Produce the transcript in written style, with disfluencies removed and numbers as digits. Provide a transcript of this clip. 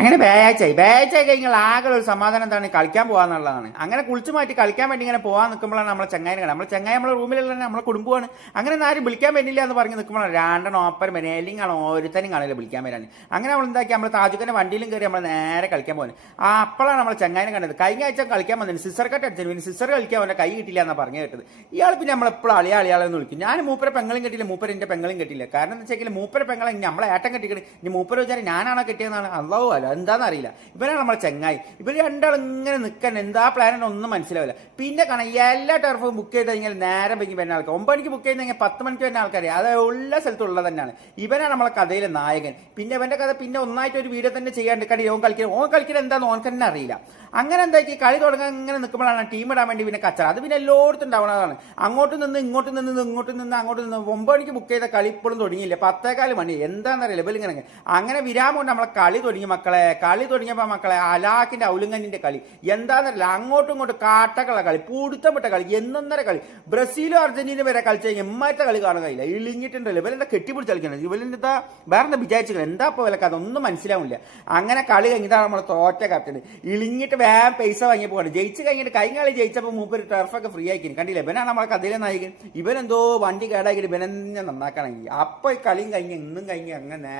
അങ്ങനെ വ്യാഴാഴ്ച കഴിഞ്ഞാൽ ആകെ ഒരു സമാധാനം എന്താണ് കളിക്കാൻ പോകാന്നുള്ളതാണ്. അങ്ങനെ കുളിച്ചു മാറ്റി കളിക്കാൻ വേണ്ടി ഇങ്ങനെ പോകാൻ നിൽക്കുമ്പോഴാണ് നമ്മളെ ചങ്ങായിനെ കാണുന്നത്. നമ്മളെ ചങ്ങായി നമ്മളെ റൂമിലുള്ള നമ്മളെ കുടുംബമാണ്. അങ്ങനെ ആരും വിളിക്കാൻ പറ്റില്ല എന്ന് പറഞ്ഞ് നിൽക്കുമ്പോഴാണ് രണ്ടെണ്ണം ഓപ്പരം വരെ അല്ലെങ്കിൽ കാണോ ഒരുത്തനും കാണില്ല വിളിക്കാൻ വരാൻ. അങ്ങനെ നമ്മൾ എന്താക്കി നമ്മൾ താജുക്കൻ്റെ വണ്ടിയിലും കയറി നമ്മൾ നേരെ കളിക്കാൻ പോകുന്നത്. അപ്പോഴാണ് നമ്മളെ ചങ്ങായിനെ കണ്ടത്. കഴിഞ്ഞ ആഴ്ച കളിക്കാൻ വന്നത് സിസർ കട്ട് അടിച്ചു. പിന്നെ സിസർ കളിക്കാൻ അവൻ്റെ കൈ കിട്ടില്ല എന്നാണ് പറഞ്ഞു കേട്ടത്. ഇയാൾ പിന്നെ നമ്മളെപ്പോഴും അളിയാളെന്ന് വിളിക്കും. ഞാൻ മൂപ്പരെ പെങ്ങളും കെട്ടില്ല, മൂപ്പര് എൻ്റെ പെങ്ങളും കെട്ടില്ല. കാരണം എന്താ വെച്ചാൽ മൂപ്പരെ പെങ്ങളെ നമ്മളെ ഏട്ടൻ കെട്ടിക്കണേ ഇനി മൂപ്പര് വെച്ചാൽ ഞാനാണോ കെട്ടിയെന്നാണ് അള്ളാഹു അല്ല എന്താണെന്ന് അറിയില്ല. ഇവരാണ് നമ്മളെ ചങ്ങായി. ഇവർ രണ്ടാളും ഇങ്ങനെ നിൽക്കാൻ എന്താ പ്ലാനാണ് ഒന്നും മനസ്സിലാവില്ല. പിന്നെ കാണാം എല്ലാ ടർഫും ബുക്ക് ചെയ്ത് കഴിഞ്ഞാൽ നേരം വൈകി വരുന്ന ആൾക്കാർ 9 മണിക്ക് ബുക്ക് ചെയ്ത് കഴിഞ്ഞാൽ 10 മണിക്ക് വരുന്ന ആൾക്കാർ അത് എല്ലാ സ്ഥലത്തും ഉള്ളത് തന്നെയാണ്. ഇവനാണ് നമ്മളെ കഥയിലെ നായകൻ. പിന്നെ ഇവന്റെ കഥ പിന്നെ ഒന്നായിട്ട് ഒരു വീഡിയോ തന്നെ ചെയ്യാണ്ട് കടി ഓൻ കളിക്കുന്നത് എന്താണെന്ന് ഓൻ തന്നെ അറിയില്ല. അങ്ങനെ എന്താക്കി കളി തുടങ്ങാൻ ഇങ്ങനെ നിൽക്കുമ്പോഴാണ് ടീം ഇടാൻ വേണ്ടി പിന്നെ കച്ചറ. അത് പിന്നെ എല്ലായിടത്തും ഉണ്ടാവുന്നതാണ്. അങ്ങോട്ട് നിന്ന് അങ്ങോട്ട് നിന്ന് 9 മണിക്ക് ബുക്ക് ചെയ്ത കളി ഇപ്പോഴും തുടങ്ങിയില്ല. 10:15 മണി എന്താണെന്നറിയില്ല ഇവർ ഇങ്ങനെ. അങ്ങനെ വിരാമം കൊണ്ട് നമ്മളെ കളി തുടങ്ങി മക്കളെ. കളി തുടങ്ങിയപ്പോൾ മക്കളെ അലാക്കിന്റെ ഔലുങ്കന്നിന്റെ കളി എന്താണെന്നറിയില്ല. അങ്ങോട്ടും ഇങ്ങോട്ടും കാട്ടക്കുള്ള കളി, പൂടുത്തപ്പെട്ട കളി, എന്നൊന്നര കളി. ബ്രസീലും അർജന്റീനയും വരെ കളിച്ചു കഴിഞ്ഞാൽ എമ്മാറ്റ കളി കാണാൻ കഴിയില്ല. ഇളിഞ്ഞിട്ടുണ്ടല്ലോ ഇവരെന്താ കെട്ടിപ്പിടിച്ച് കളിക്കുന്നത്. ഇവരെന്താ വേറെ എന്താ വിചാരിച്ചത് എന്താ ഇപ്പോൾ വിലക്ക് അതൊന്നും മനസ്സിലാവില്ല. അങ്ങനെ കളി കഴിഞ്ഞിട്ടാണ് നമ്മൾ തോറ്റ കപ്പിന് ഇളിഞ്ഞിട്ട് വേഗം പൈസ വാങ്ങിയപ്പോൾ ജയിച്ച് കഴിഞ്ഞിട്ട് കഴിഞ്ഞ കളി ജയിച്ചപ്പോൾ മൂപ്പര് ടർഫൊക്കെ ഫ്രീ ആക്കി കണ്ടില്ല. ഇവനാണ് നമ്മളെ കഥയിലെ നായകൻ. ഇവനെന്തോ വണ്ടി കേടാക്കിയിട്ട് ഇവനെന്നെ നന്നാക്കാണെങ്കിൽ അപ്പോൾ ഈ കളിയും കഴിഞ്ഞ് ഇന്നും കഴിഞ്ഞ് അങ്ങനെ